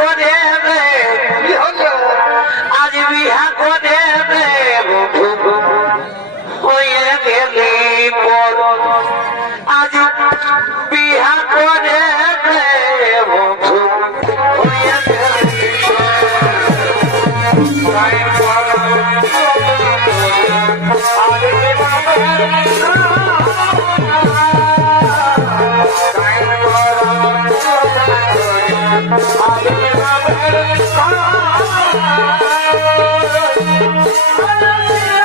করে রে কি হলো? আজ বিহা করে রে হয়ে গেলি পর আজ বিহা করে রে হয়ে গেলি Thank you.